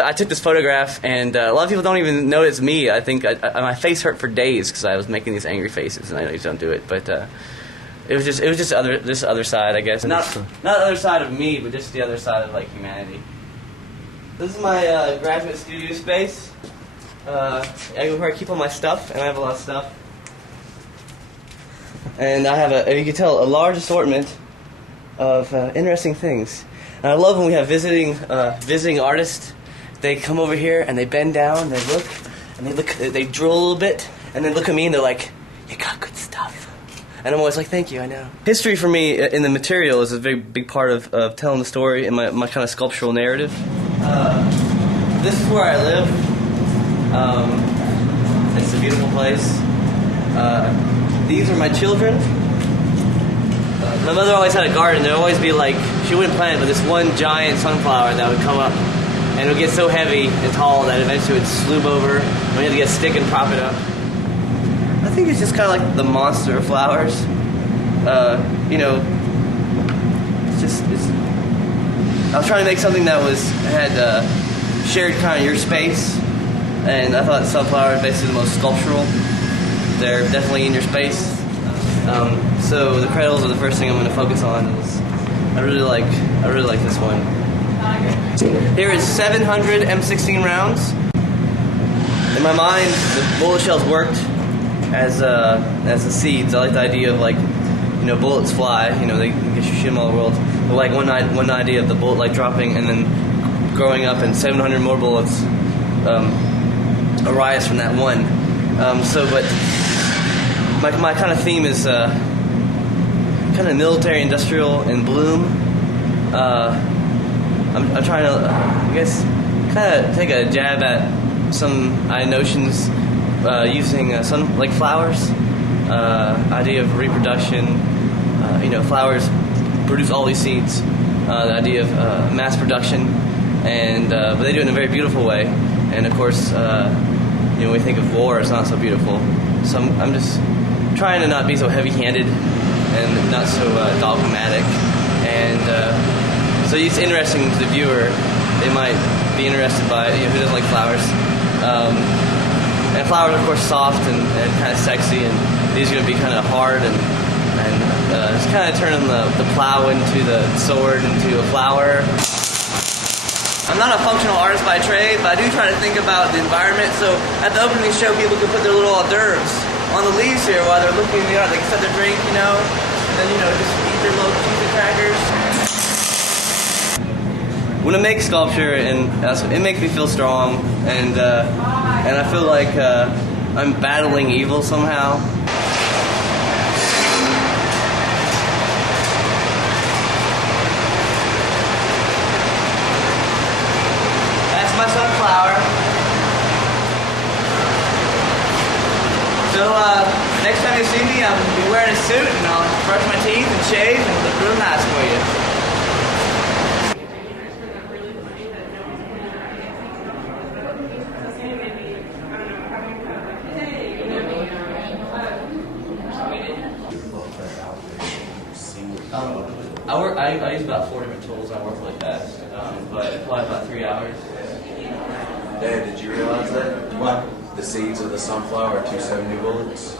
I took this photograph, and a lot of people don't even know it's me. I think my face hurt for days because I was making these angry faces, and I know you don't do it, but it was just this other side, I guess. Not the other side of me, but just the other side of like humanity. This is my graduate studio space. Where I keep all my stuff, and I have a lot of stuff. And I have you can tell, a large assortment of interesting things. And I love when we have visiting artists. They come over here and they bend down, they look, and they drill a little bit, and then look at me and they're like, "You got good stuff." And I'm always like, "Thank you, I know." History for me in the material is a very big part of telling the story in my kind of sculptural narrative. This is where I live. It's a beautiful place. These are my children. My mother always had a garden. There'd always be like, she wouldn't plant it, but this one giant sunflower that would come up, and it would get so heavy and tall that eventually it would sloop over, and we had to get a stick and prop it up. I think it's just kind of like the monster of flowers. You know, I was trying to make something that had shared kind of your space, and I thought sunflowers are basically the most sculptural. They're definitely in your space. So the cradles are the first thing I'm going to focus on. I really like this one. Here is 700 M16 rounds. In my mind, the bullet shells worked as the seeds. I like the idea of, like, you know, bullets fly. You know, they can get you shoot them all over the world. But like one idea of the bullet like dropping and then growing up, and 700 more bullets arise from that one. But my kind of theme is kind of military, industrial, and bloom. I'm trying to, I guess, kind of take a jab at some notions using some like flowers, idea of reproduction. You know, flowers produce all these seeds. The idea of mass production, and but they do it in a very beautiful way. And of course, you know, when we think of war, it's not so beautiful. So I'm just trying to not be so heavy-handed and not so dogmatic, and so it's interesting to the viewer. They might be interested by, you know, who doesn't like flowers, and flowers are of course soft and kind of sexy, and these are going to be kind of hard and it's kind of turning the plow into the sword into a flower. I'm not a functional artist by trade, but I do try to think about the environment. So at the opening show, people can put their little hors d'oeuvres on the leaves here while they're looking in the art. They can set their drink, you know, and then, you know, just eat their little cheese and crackers. When I make sculpture, and it makes me feel strong, and I feel like I'm battling evil somehow. That's my sunflower. So next time you see me, I'll be wearing a suit, and I'll brush my teeth and shave and look real nice for you. I use about 4 different tools. I work really fast, but it probably about 3 hours. Dad, did you realize that? What? The seeds of the sunflower are 270 bullets.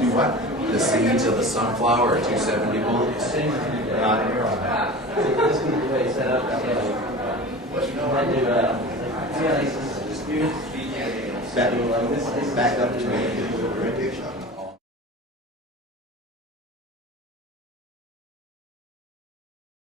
Do what? The seeds of the sunflower are 270 bullets. This is the way it's set up. Back up to me.